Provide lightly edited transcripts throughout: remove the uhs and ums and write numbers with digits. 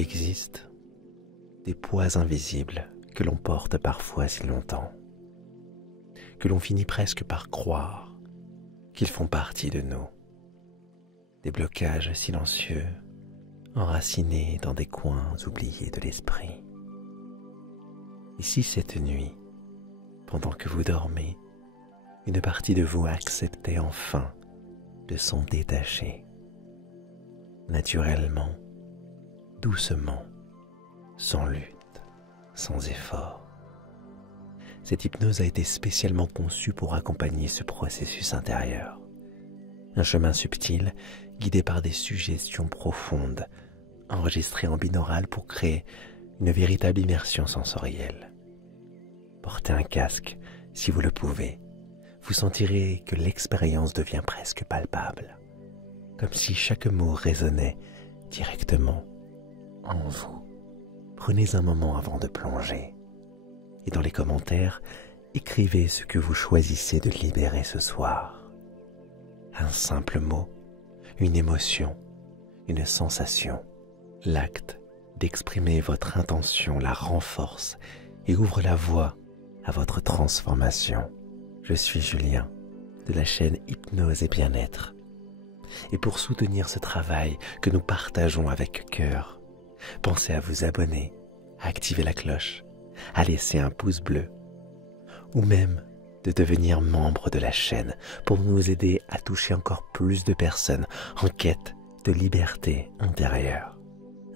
existe des poids invisibles que l'on porte parfois si longtemps, que l'on finit presque par croire qu'ils font partie de nous. Des blocages silencieux, enracinés dans des coins oubliés de l'esprit. Et si cette nuit, pendant que vous dormez, une partie de vous acceptait enfin de s'en détacher, naturellement, doucement, sans lutte, sans effort. Cette hypnose a été spécialement conçue pour accompagner ce processus intérieur. Un chemin subtil, guidé par des suggestions profondes, enregistrées en binaural pour créer une véritable immersion sensorielle. Portez un casque si vous le pouvez. Vous sentirez que l'expérience devient presque palpable, comme si chaque mot résonnait directement en vous. Prenez un moment avant de plonger et dans les commentaires, écrivez ce que vous choisissez de libérer ce soir. Un simple mot, une émotion, une sensation. L'acte d'exprimer votre intention la renforce et ouvre la voie à votre transformation. Je suis Julien, de la chaîne Hypnose et Bien-être. Et pour soutenir ce travail que nous partageons avec cœur, pensez à vous abonner, à activer la cloche, à laisser un pouce bleu, ou même de devenir membre de la chaîne pour nous aider à toucher encore plus de personnes en quête de liberté intérieure.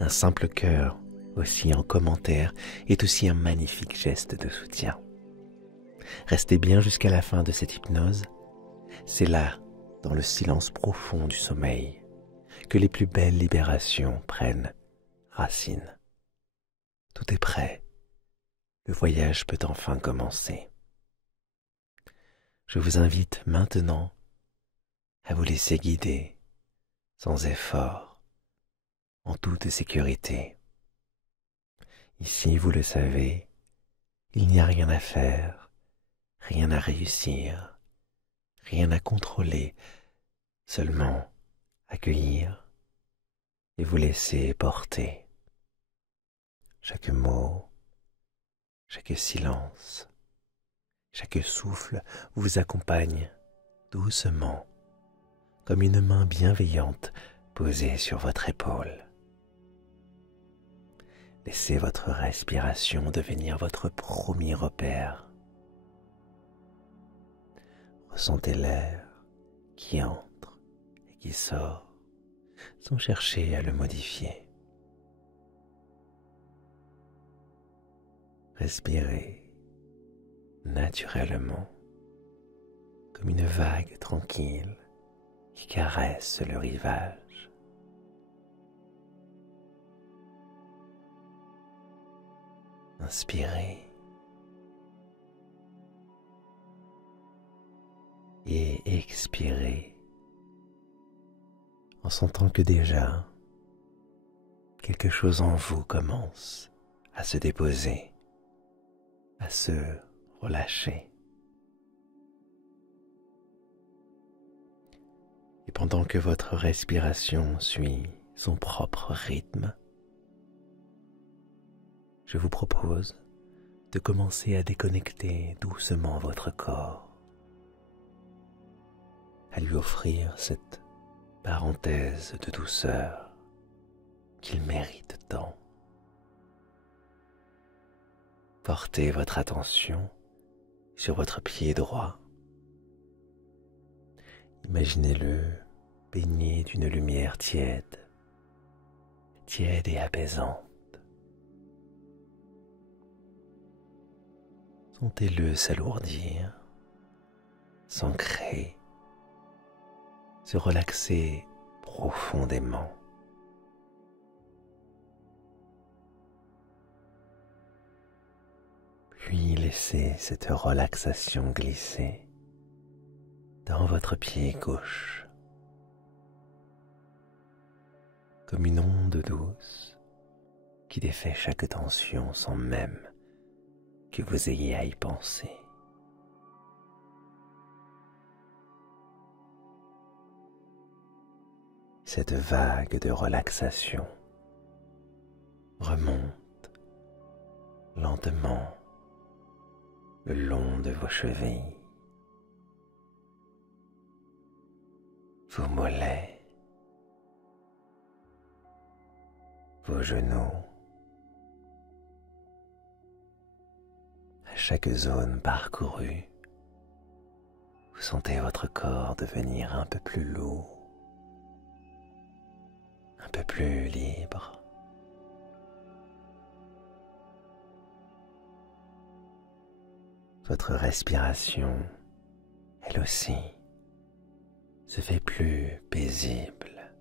Un simple cœur, aussi en commentaire, est aussi un magnifique geste de soutien. Restez bien jusqu'à la fin de cette hypnose. C'est là, dans le silence profond du sommeil, que les plus belles libérations prennent racine. Tout est prêt. Le voyage peut enfin commencer. Je vous invite maintenant à vous laisser guider, sans effort, en toute sécurité. Ici, vous le savez, il n'y a rien à faire, rien à réussir, rien à contrôler, seulement accueillir et vous laisser porter. Chaque mot, chaque silence, chaque souffle vous accompagne doucement, comme une main bienveillante posée sur votre épaule. Laissez votre respiration devenir votre premier repère. Ressentez l'air qui entre et qui sort sans chercher à le modifier. Respirez naturellement, comme une vague tranquille qui caresse le rivage. Inspirez et expirez en sentant que déjà quelque chose en vous commence à se déposer, à se relâcher. Et pendant que votre respiration suit son propre rythme, je vous propose de commencer à déconnecter doucement votre corps, à lui offrir cette parenthèse de douceur qu'il mérite tant. Portez votre attention sur votre pied droit. Imaginez-le baigné d'une lumière tiède, tiède et apaisante. Sentez-le s'alourdir, s'ancrer, se relaxer profondément. Puis laissez cette relaxation glisser dans votre pied gauche, comme une onde douce qui défait chaque tension sans même que vous ayez à y penser. Cette vague de relaxation remonte lentement le long de vos chevilles, vos mollets, vos genoux. À chaque zone parcourue, vous sentez votre corps devenir un peu plus lourd, un peu plus libre. Votre respiration, elle aussi, se fait plus paisible,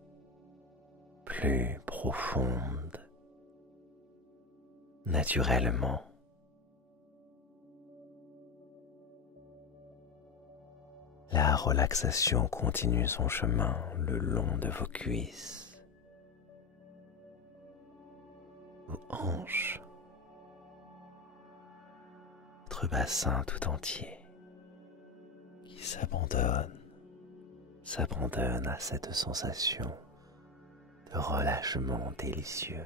plus profonde, naturellement. La relaxation continue son chemin le long de vos cuisses, vos hanches, votre bassin tout entier qui s'abandonne à cette sensation de relâchement délicieux.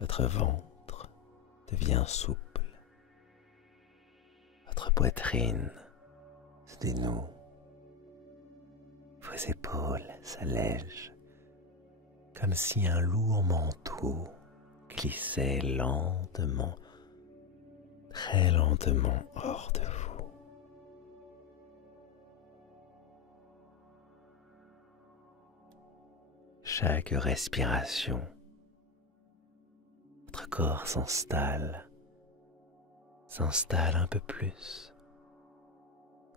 Votre ventre devient souple. Votre poitrine se dénoue, vos épaules s'allègent comme si un lourd manteau glissait lentement, très lentement hors de vous. Chaque respiration, votre corps s'installe un peu plus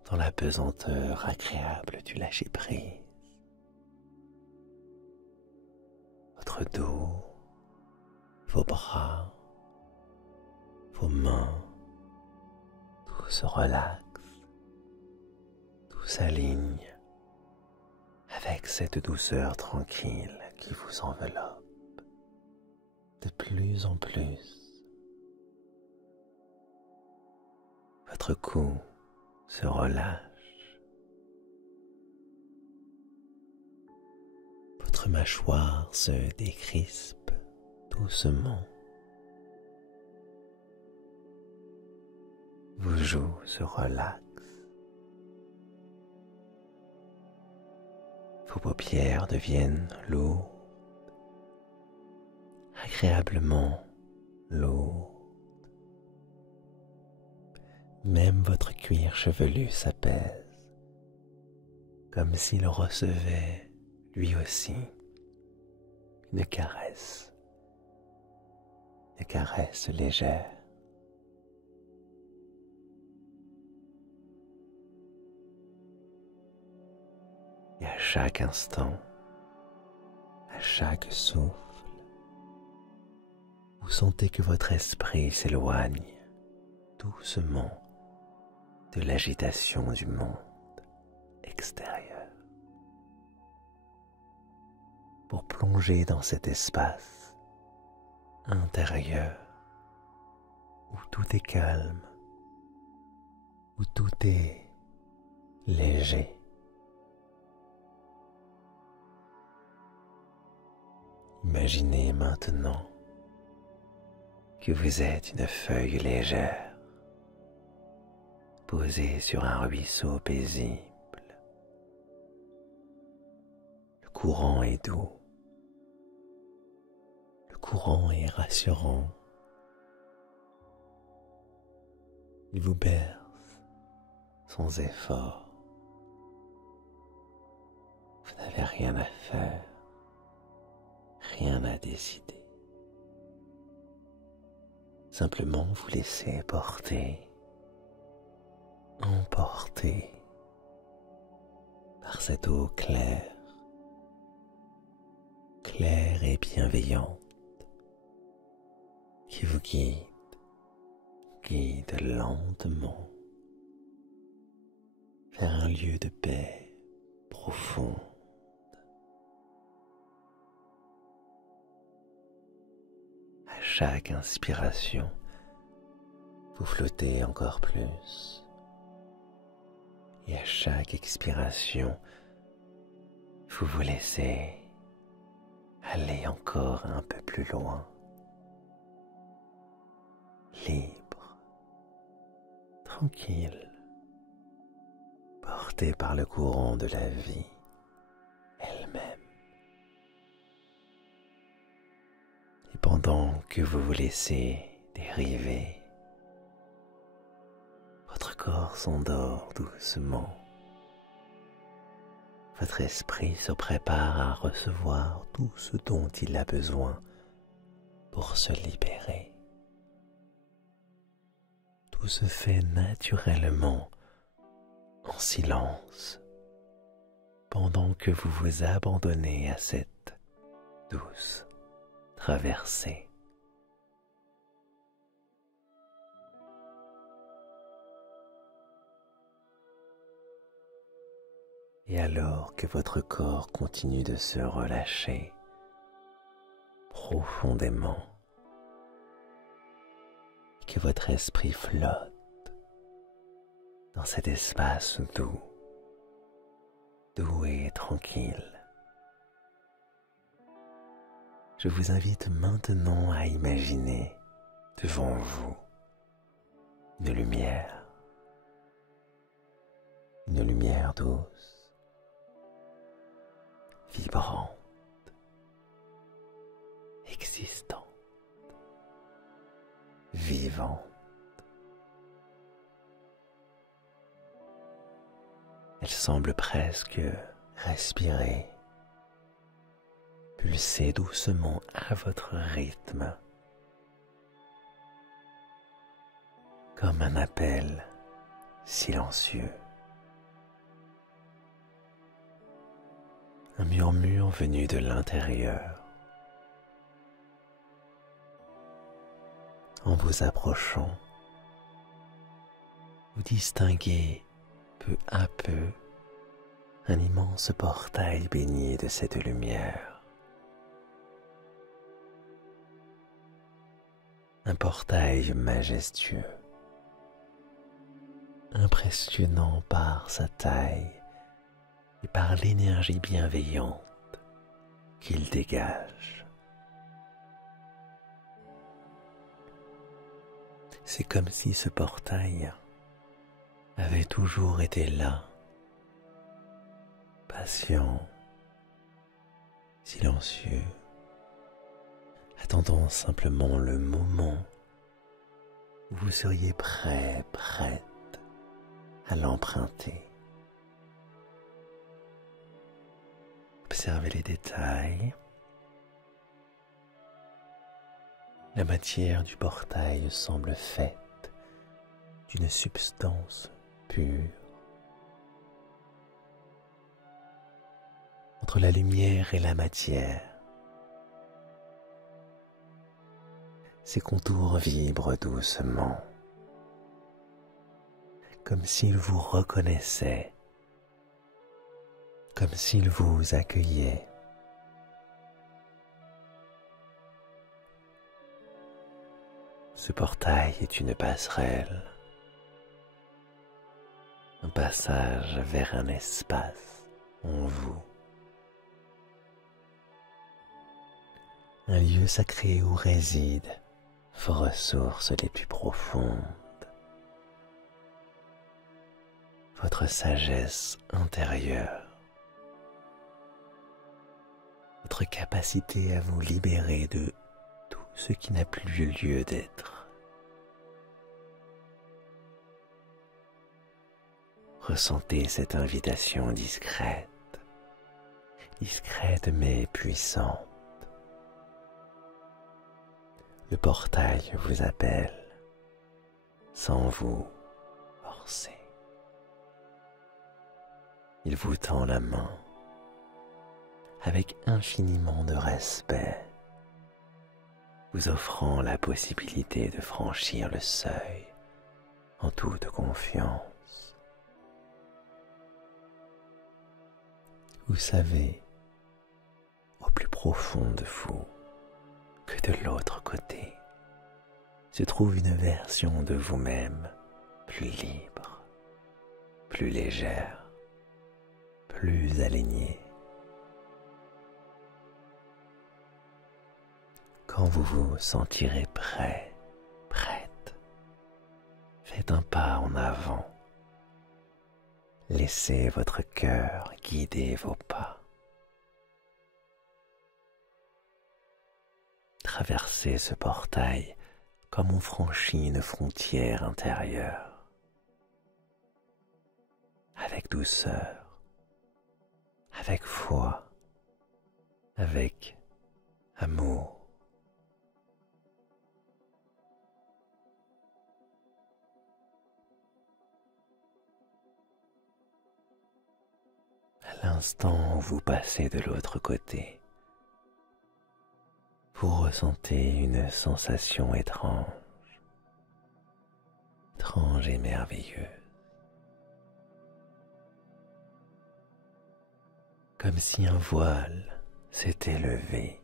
dans la pesanteur agréable du lâcher-prise. Votre dos, vos bras, vos mains, tout se relaxe, tout s'aligne avec cette douceur tranquille qui vous enveloppe de plus en plus. Votre cou se relâche. Votre mâchoire se décrispe doucement. Vos joues se relaxent. Vos paupières deviennent lourdes, agréablement lourdes. Même votre cuir chevelu s'apaise, comme s'il recevait, lui aussi, une caresse légère. Et à chaque instant, à chaque souffle, vous sentez que votre esprit s'éloigne doucement de l'agitation du monde extérieur pour plonger dans cet espace intérieur où tout est calme, où tout est léger. Imaginez maintenant que vous êtes une feuille légère posée sur un ruisseau paisible. Le courant est doux, le courant est rassurant. Il vous berce sans effort. Vous n'avez rien à faire, rien à décider. Simplement vous laissez porter, emporter par cette eau claire et bienveillante qui vous guide lentement vers un lieu de paix profond. À chaque inspiration, vous flottez encore plus. Et à chaque expiration, vous vous laissez aller encore un peu plus loin, libre, tranquille, porté par le courant de la vie elle-même. Et pendant que vous vous laissez dériver, votre corps s'endort doucement. Votre esprit se prépare à recevoir tout ce dont il a besoin pour se libérer. Tout se fait naturellement, en silence, pendant que vous vous abandonnez à cette douce traversée. Et alors que votre corps continue de se relâcher profondément, et que votre esprit flotte dans cet espace doux et tranquille, je vous invite maintenant à imaginer devant vous une lumière douce, vibrante, existante, vivante. Elle semble presque respirer, pulser doucement à votre rythme, comme un appel silencieux. Un murmure venu de l'intérieur. En vous approchant, vous distinguez peu à peu un immense portail baigné de cette lumière. Un portail majestueux, impressionnant par sa taille et par l'énergie bienveillante qu'il dégage. C'est comme si ce portail avait toujours été là, patient, silencieux, attendant simplement le moment où vous seriez prête à l'emprunter. Observez les détails. La matière du portail semble faite d'une substance pure. Entre la lumière et la matière, ses contours vibrent doucement, comme s'ils vous reconnaissaient, comme s'ils vous accueillaient. Ce portail est une passerelle, un passage vers un espace en vous, un lieu sacré où résident vos ressources les plus profondes, votre sagesse intérieure, votre capacité à vous libérer de tout ce qui n'a plus lieu d'être. Ressentez cette invitation discrète mais puissante. Le portail vous appelle sans vous forcer. Il vous tend la main avec infiniment de respect, vous offrant la possibilité de franchir le seuil en toute confiance. Vous savez, au plus profond de vous, que de l'autre côté se trouve une version de vous-même plus libre, plus légère, plus alignée, Quand vous vous sentirez prêt, prête, faites un pas en avant. Laissez votre cœur guider vos pas. Traversez ce portail comme on franchit une frontière intérieure. Avec douceur, avec foi, avec amour. À l'instant où vous passez de l'autre côté, vous ressentez une sensation étrange et merveilleuse. Comme si un voile s'était levé,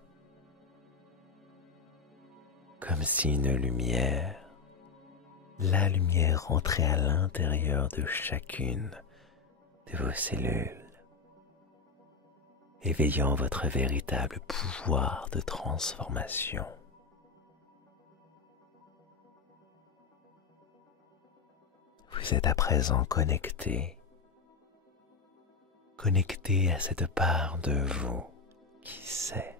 comme si une lumière, la lumière rentrait à l'intérieur de chacune de vos cellules, éveillant votre véritable pouvoir de transformation. Vous êtes à présent connecté à cette part de vous qui sait,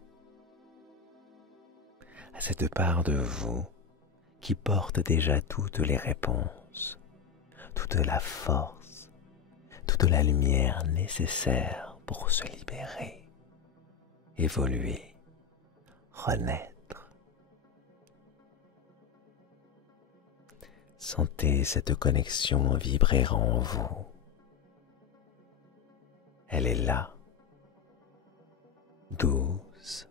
à cette part de vous qui porte déjà toutes les réponses, toute la force, toute la lumière nécessaire pour se libérer, évoluer, renaître. Sentez cette connexion vibrer en vous. Elle est là, douce,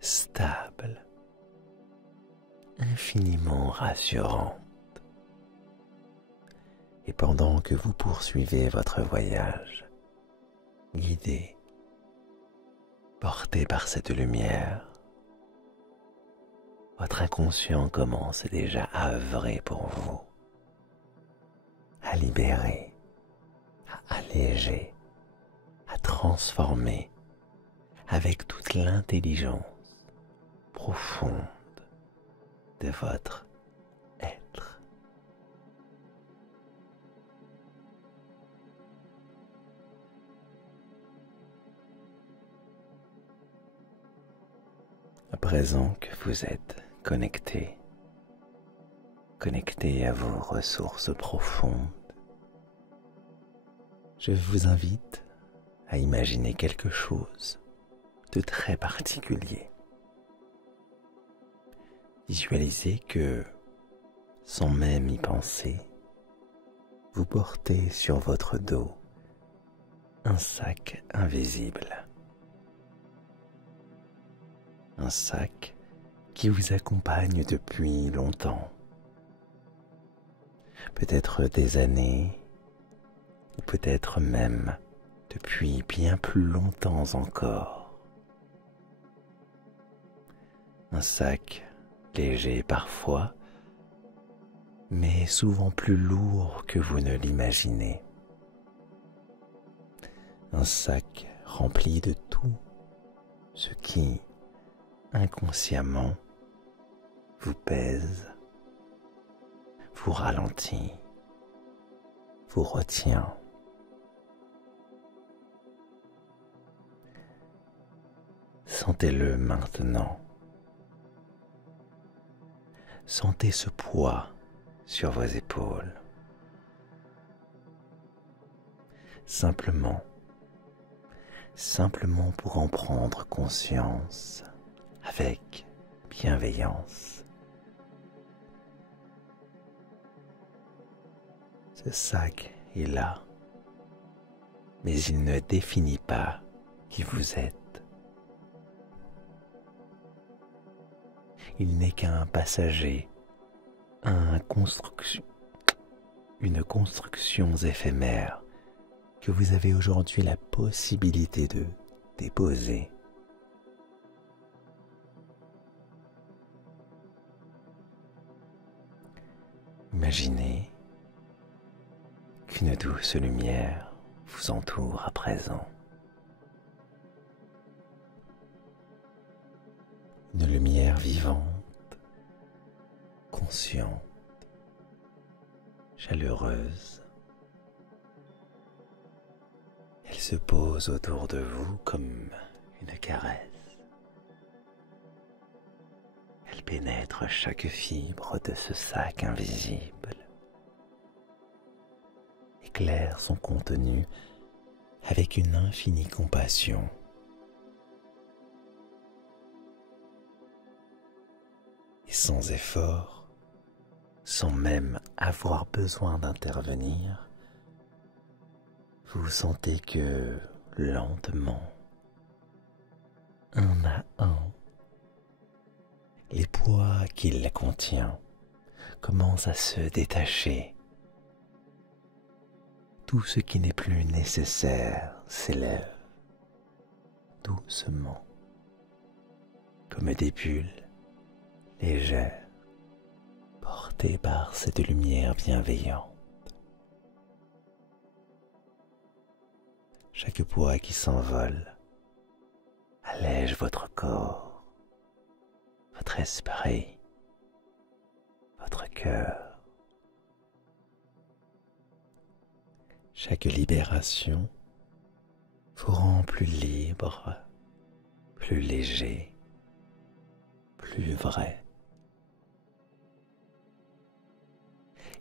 stable, infiniment rassurante. Et pendant que vous poursuivez votre voyage, guidé, porté par cette lumière, votre inconscient commence déjà à œuvrer pour vous, à libérer, à alléger, à transformer avec toute l'intelligence profonde de votre être. À présent que vous êtes connecté à vos ressources profondes, je vous invite à imaginer quelque chose de très particulier. Visualisez que, sans même y penser, vous portez sur votre dos un sac invisible. Un sac qui vous accompagne depuis longtemps, peut-être des années, ou peut-être même depuis bien plus longtemps encore. Un sac léger parfois, mais souvent plus lourd que vous ne l'imaginez. Un sac rempli de tout ce qui, inconsciemment, vous pèse, vous ralentit, vous retient. Sentez-le maintenant. Sentez ce poids sur vos épaules. Simplement pour en prendre conscience avec bienveillance. Ce sac est là, mais il ne définit pas qui vous êtes. Il n'est qu'un passager, une construction éphémère que vous avez aujourd'hui la possibilité de déposer. Imaginez qu'une douce lumière vous entoure à présent. une lumière vivante, consciente, chaleureuse. Elle se pose autour de vous comme une caresse. Elle pénètre chaque fibre de ce sac invisible, éclaire son contenu avec une infinie compassion. Et sans effort, sans même avoir besoin d'intervenir, vous sentez que lentement, un à un, les poids qui la contiennent commencent à se détacher. Tout ce qui n'est plus nécessaire s'élève doucement, comme des bulles légères, portées par cette lumière bienveillante. Chaque poids qui s'envole allège votre corps, votre esprit, votre cœur. Chaque libération vous rend plus libre, plus léger, plus vrai.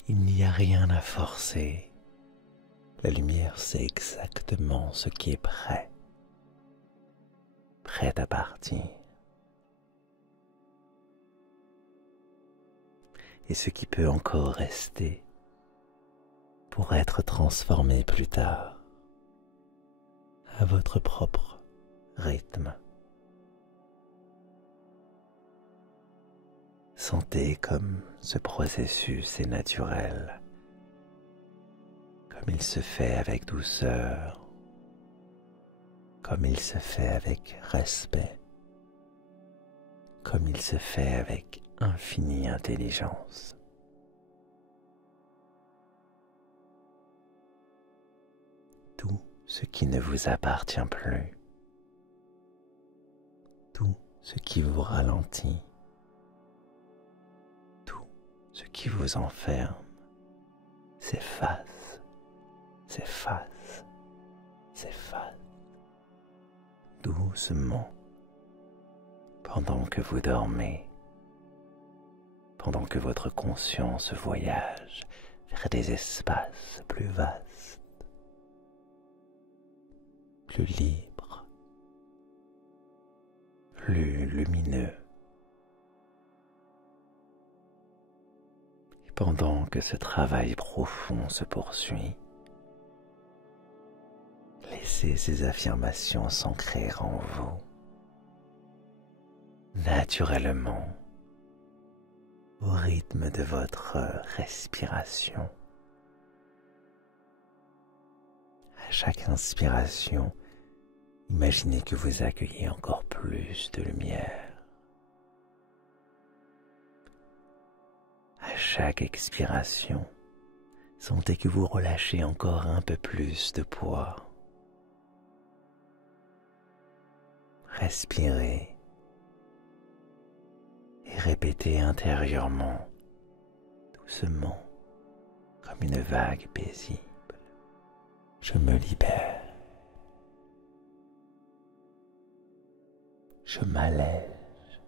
Il n'y a rien à forcer. La lumière sait exactement ce qui est prêt à partir. Et ce qui peut encore rester pour être transformé plus tard à votre propre rythme. Sentez comme ce processus est naturel, comme il se fait avec douceur, comme il se fait avec respect, comme il se fait avec infinie intelligence. Tout ce qui ne vous appartient plus, tout ce qui vous ralentit, tout ce qui vous enferme, s'efface, s'efface, s'efface, doucement, pendant que vous dormez, pendant que votre conscience voyage vers des espaces plus vastes, plus libres, plus lumineux. Et pendant que ce travail profond se poursuit, laissez ces affirmations s'ancrer en vous, naturellement, au rythme de votre respiration. À chaque inspiration, imaginez que vous accueillez encore plus de lumière. À chaque expiration, sentez que vous relâchez encore un peu plus de poids. Respirez et répétez intérieurement, doucement, comme une vague paisible. Je me libère. Je m'allège.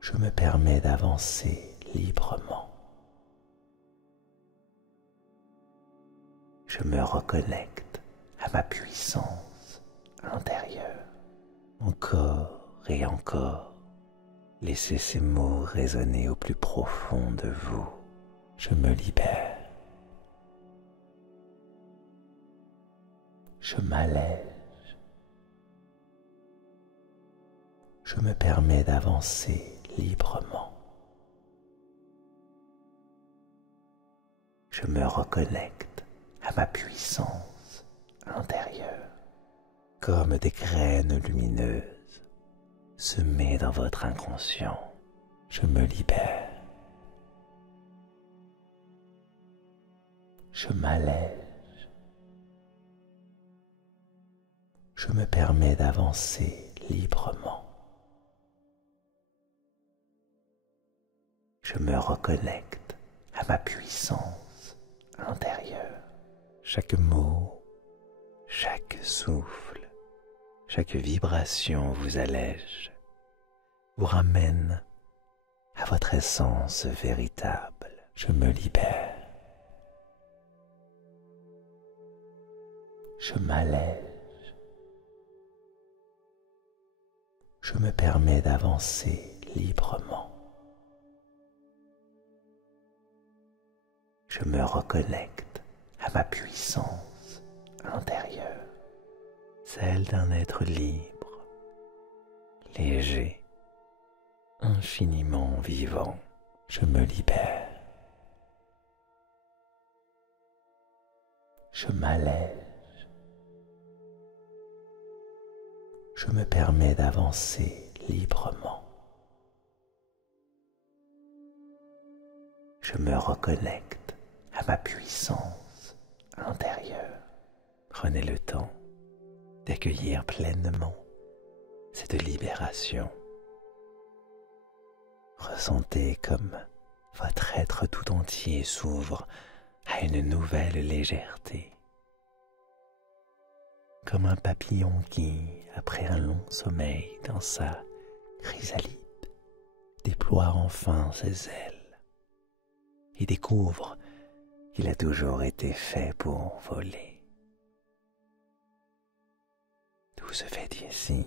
Je me permets d'avancer librement. Je me reconnecte à ma puissance intérieure. Encore et encore, laissez ces mots résonner au plus profond de vous. Je me libère. Je m'allège. Je me permets d'avancer librement. Je me reconnecte à ma puissance intérieure, comme des graines lumineuses semées dans votre inconscient. Je me libère. Je m'allège. Je me permets d'avancer librement. Je me reconnecte à ma puissance intérieure. Chaque mot, chaque souffle, chaque vibration vous allège, vous ramène à votre essence véritable. Je me libère. Je m'allège. Je me permets d'avancer librement. Je me reconnecte à ma puissance intérieure, celle d'un être libre, léger, infiniment vivant. Je me libère. Je m'allège. Je me permets d'avancer librement. Je me reconnecte à ma puissance intérieure. Prenez le temps d'accueillir pleinement cette libération. Ressentez comme votre être tout entier s'ouvre à une nouvelle légèreté. Comme un papillon qui, après un long sommeil dans sa chrysalide, déploie enfin ses ailes et découvre qu'il a toujours été fait pour voler. Tout se fait ici,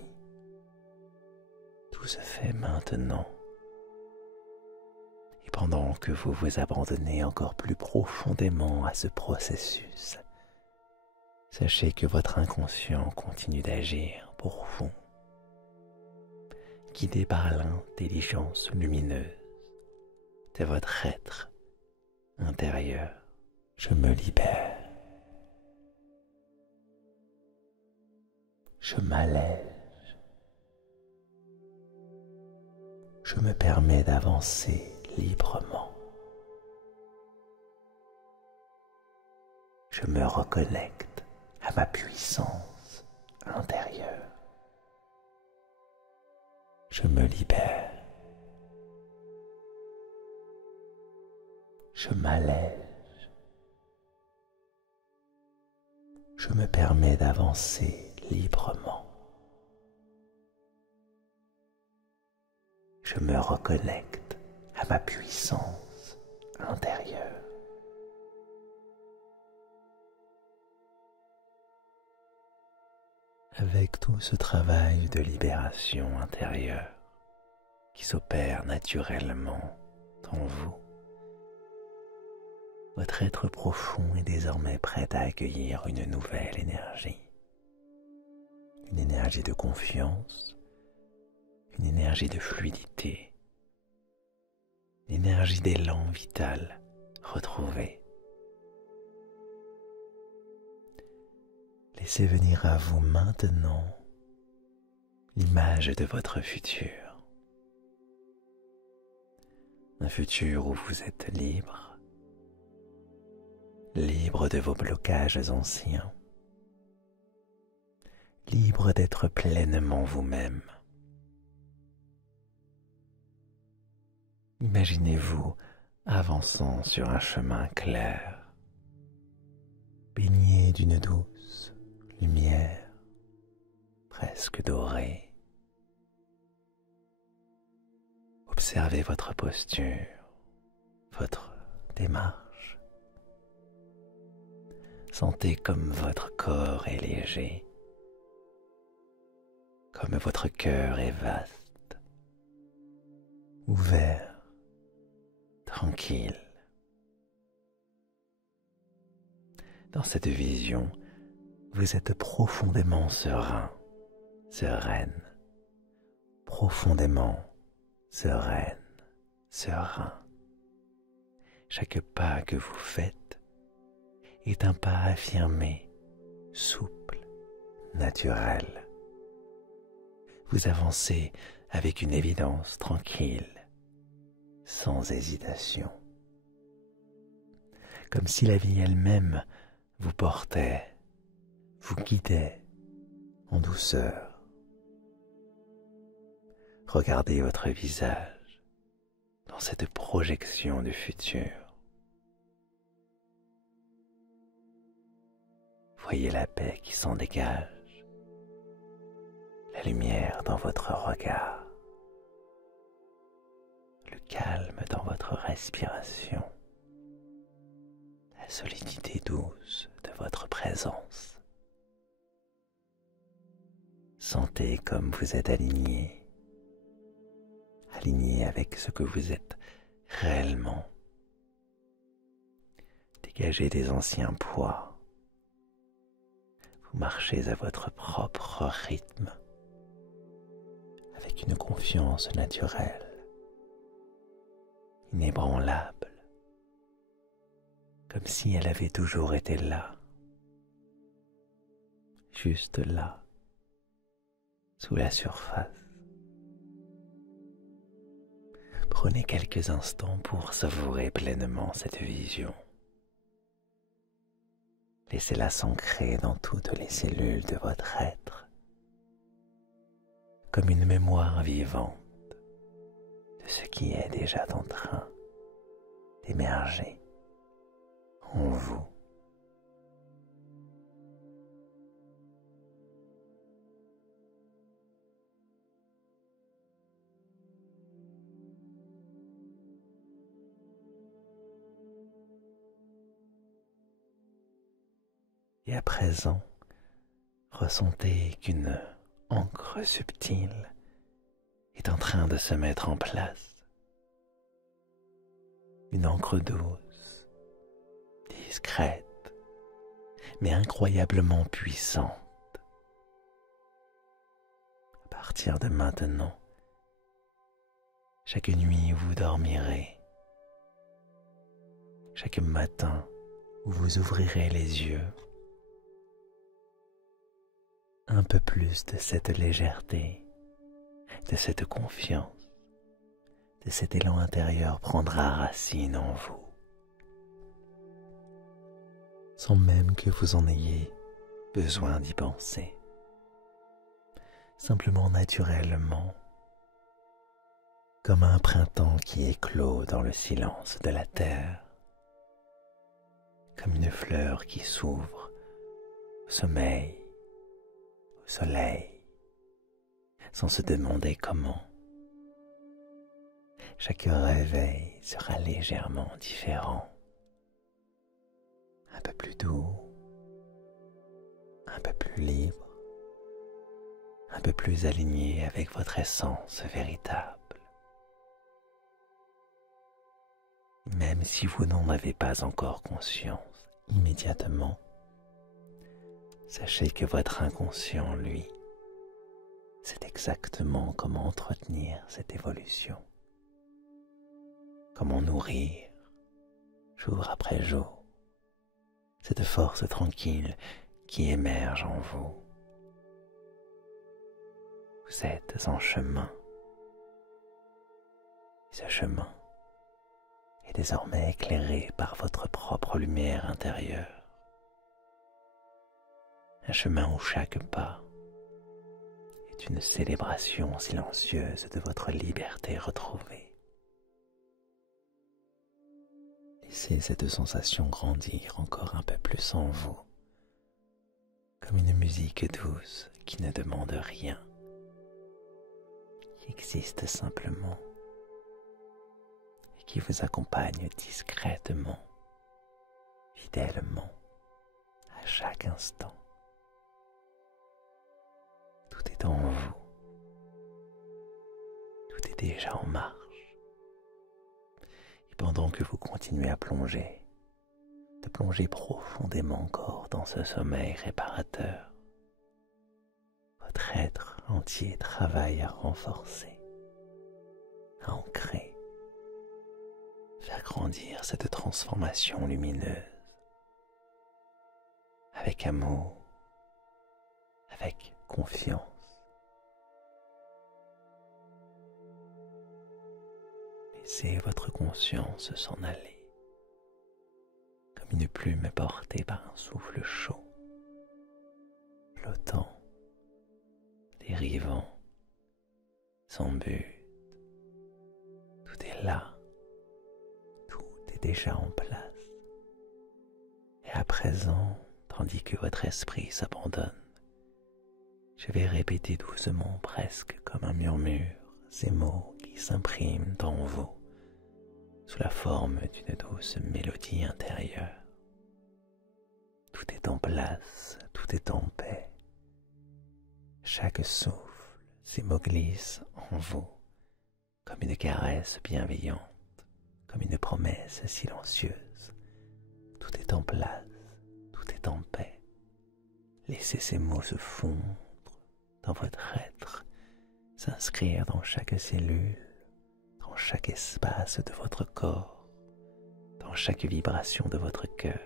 tout se fait maintenant. Et pendant que vous vous abandonnez encore plus profondément à ce processus, sachez que votre inconscient continue d'agir pour vous, guidé par l'intelligence lumineuse de votre être intérieur. Je me libère. Je m'allège. Je me permets d'avancer librement. Je me reconnecte à ma puissance intérieure. Je me libère. Je m'allège. Je me permets d'avancer librement. Je me reconnecte à ma puissance intérieure. Avec tout ce travail de libération intérieure qui s'opère naturellement en vous, votre être profond est désormais prêt à accueillir une nouvelle énergie. Une énergie de confiance, une énergie de fluidité, une énergie d'élan vital retrouvé. Laissez venir à vous maintenant l'image de votre futur. Un futur où vous êtes libre, libre de vos blocages anciens, libre d'être pleinement vous-même. Imaginez-vous avançant sur un chemin clair, baigné d'une douce lumière, presque dorée. Observez votre posture, votre démarche. Sentez comme votre corps est léger, comme votre cœur est vaste, ouvert, tranquille. Dans cette vision, vous êtes profondément serein, sereine, profondément sereine, serein. Chaque pas que vous faites est un pas affirmé, souple, naturel. Vous avancez avec une évidence tranquille, sans hésitation, comme si la vie elle-même vous portait, vous guidait en douceur. Regardez votre visage dans cette projection du futur. Voyez la paix qui s'en dégage, la lumière dans votre regard, le calme dans votre respiration, la solidité douce de votre présence. Sentez comme vous êtes aligné avec ce que vous êtes réellement. Dégagez des anciens poids. Vous marchez à votre propre rythme, avec une confiance naturelle, inébranlable, comme si elle avait toujours été là, juste là, sous la surface. Prenez quelques instants pour savourer pleinement cette vision. Laissez-la s'ancrer dans toutes les cellules de votre être, comme une mémoire vivante de ce qui est déjà en train d'émerger en vous. Et à présent, ressentez qu'une encre subtile est en train de se mettre en place. Une encre douce, discrète, mais incroyablement puissante. À partir de maintenant, chaque nuit où vous dormirez, chaque matin où vous ouvrirez les yeux, un peu plus de cette légèreté, de cette confiance, de cet élan intérieur prendra racine en vous, sans même que vous en ayez besoin d'y penser. Simplement naturellement, comme un printemps qui éclot dans le silence de la terre, comme une fleur qui s'ouvre au sommeil, au soleil, sans se demander comment. Chaque réveil sera légèrement différent, un peu plus doux, un peu plus libre, un peu plus aligné avec votre essence véritable. Même si vous n'en avez pas encore conscience immédiatement, sachez que votre inconscient, lui, sait exactement comment entretenir cette évolution, comment nourrir, jour après jour, cette force tranquille qui émerge en vous. Vous êtes en chemin, et ce chemin est désormais éclairé par votre propre lumière intérieure. Un chemin où chaque pas est une célébration silencieuse de votre liberté retrouvée. Laissez cette sensation grandir encore un peu plus en vous, comme une musique douce qui ne demande rien, qui existe simplement et qui vous accompagne discrètement, fidèlement, à chaque instant. Tout est en vous, tout est déjà en marche. Et pendant que vous continuez à plonger, de plonger profondément encore dans ce sommeil réparateur, votre être entier travaille à renforcer, à ancrer, faire grandir cette transformation lumineuse, avec amour, avec confiance. Laissez votre conscience s'en aller, comme une plume portée par un souffle chaud, flottant, dérivant, sans but. Tout est là, tout est déjà en place. Et à présent, tandis que votre esprit s'abandonne, je vais répéter doucement, presque comme un murmure, ces mots qui s'impriment en vous, sous la forme d'une douce mélodie intérieure. Tout est en place, tout est en paix. Chaque souffle, ces mots glissent en vous, comme une caresse bienveillante, comme une promesse silencieuse. Tout est en place, tout est en paix. Laissez ces mots se fondre dans votre être, s'inscrire dans chaque cellule, dans chaque espace de votre corps, dans chaque vibration de votre cœur.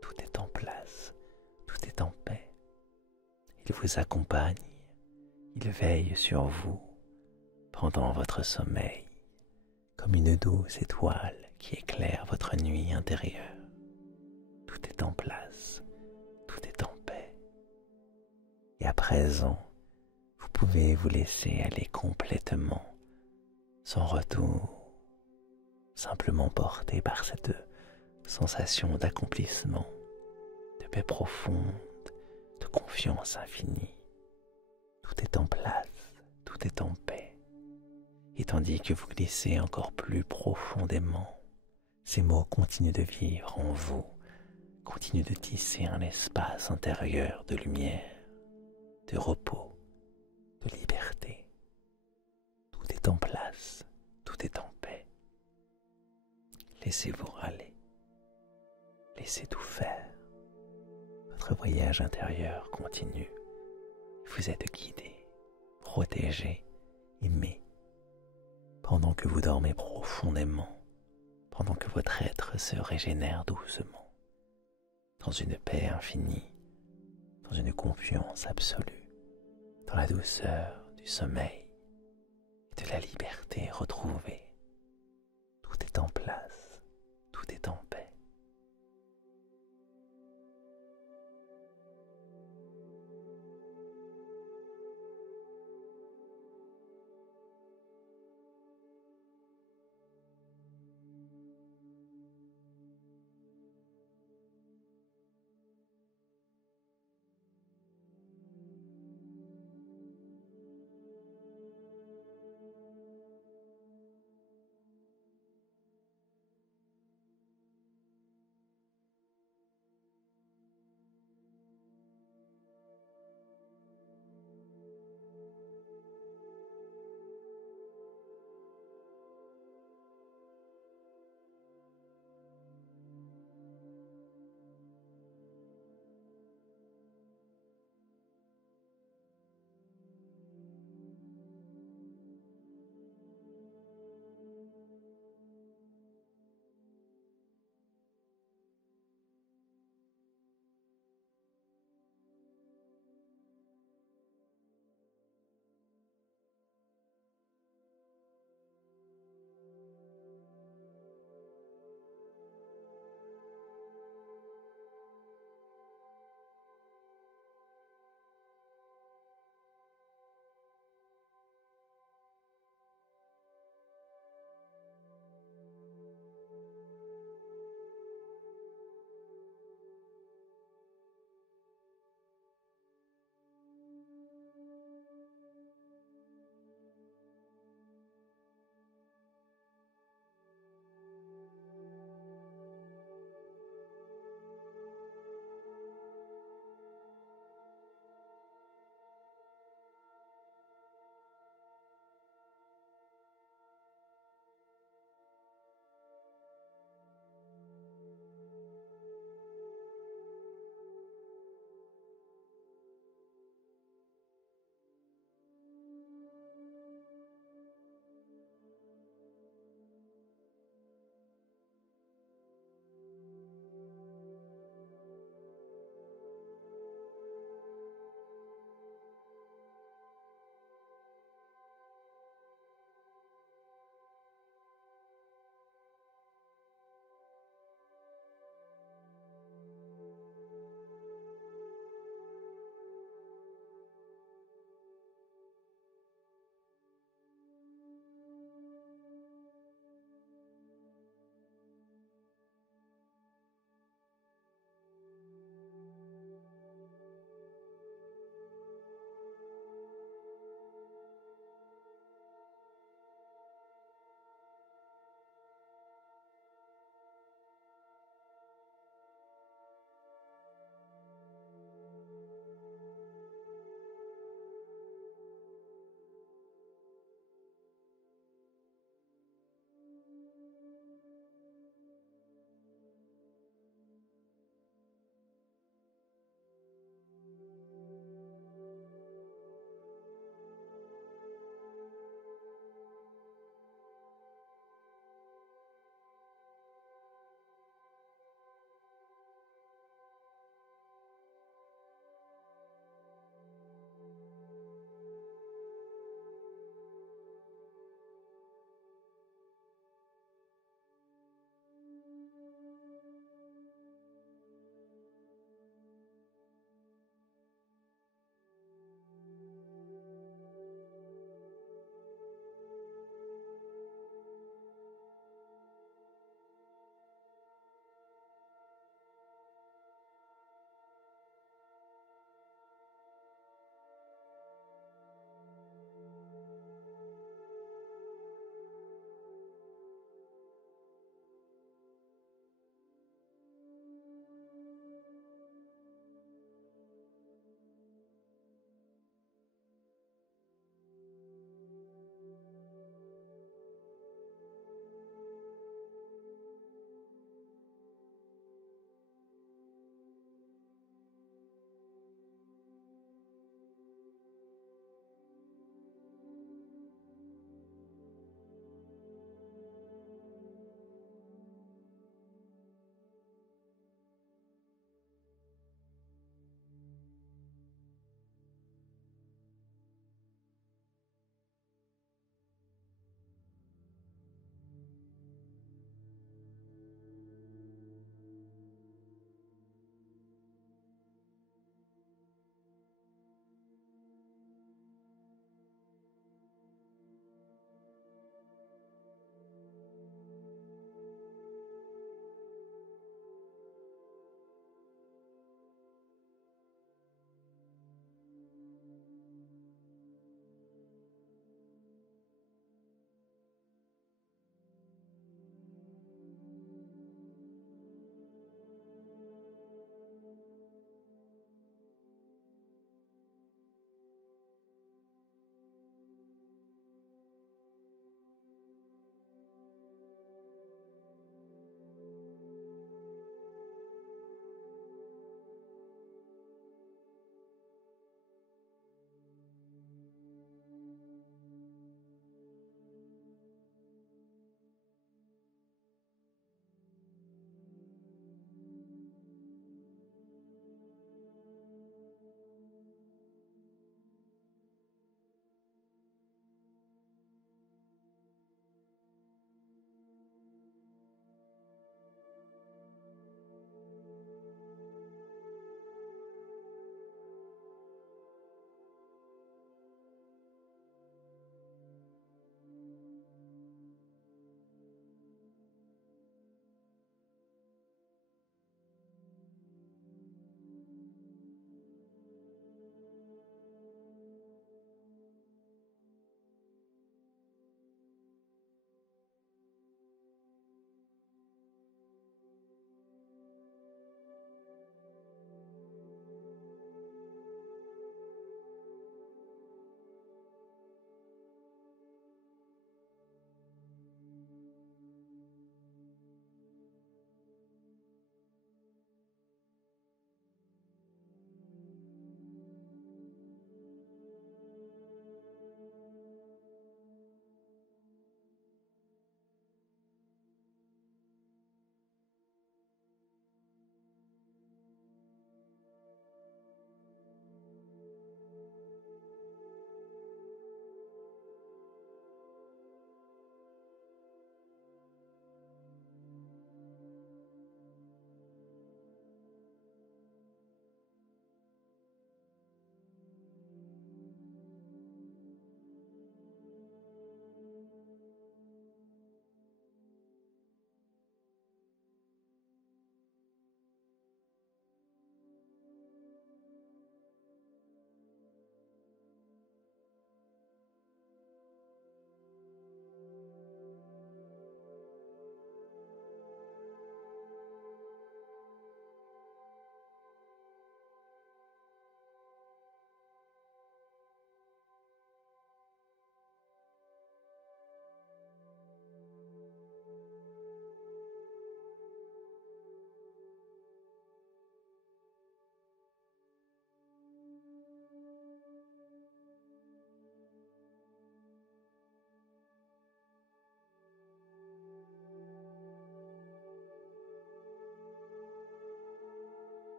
Tout est en place, tout est en paix. Il vous accompagne, il veille sur vous pendant votre sommeil, comme une douce étoile qui éclaire votre nuit intérieure. Tout est en place, tout est en paix. Et à présent, vous pouvez vous laisser aller complètement, sans retour, simplement porté par cette sensation d'accomplissement, de paix profonde, de confiance infinie. Tout est en place, tout est en paix. Et tandis que vous glissez encore plus profondément, ces mots continuent de vivre en vous, continuent de tisser un espace intérieur de lumière, de repos, de liberté. Tout est en place, tout est en paix. Laissez-vous aller, laissez tout faire. Votre voyage intérieur continue. Vous êtes guidé, protégé, aimé. Pendant que vous dormez profondément, pendant que votre être se régénère doucement, dans une paix infinie, dans une confiance absolue, dans la douceur du sommeil et de la liberté retrouvée.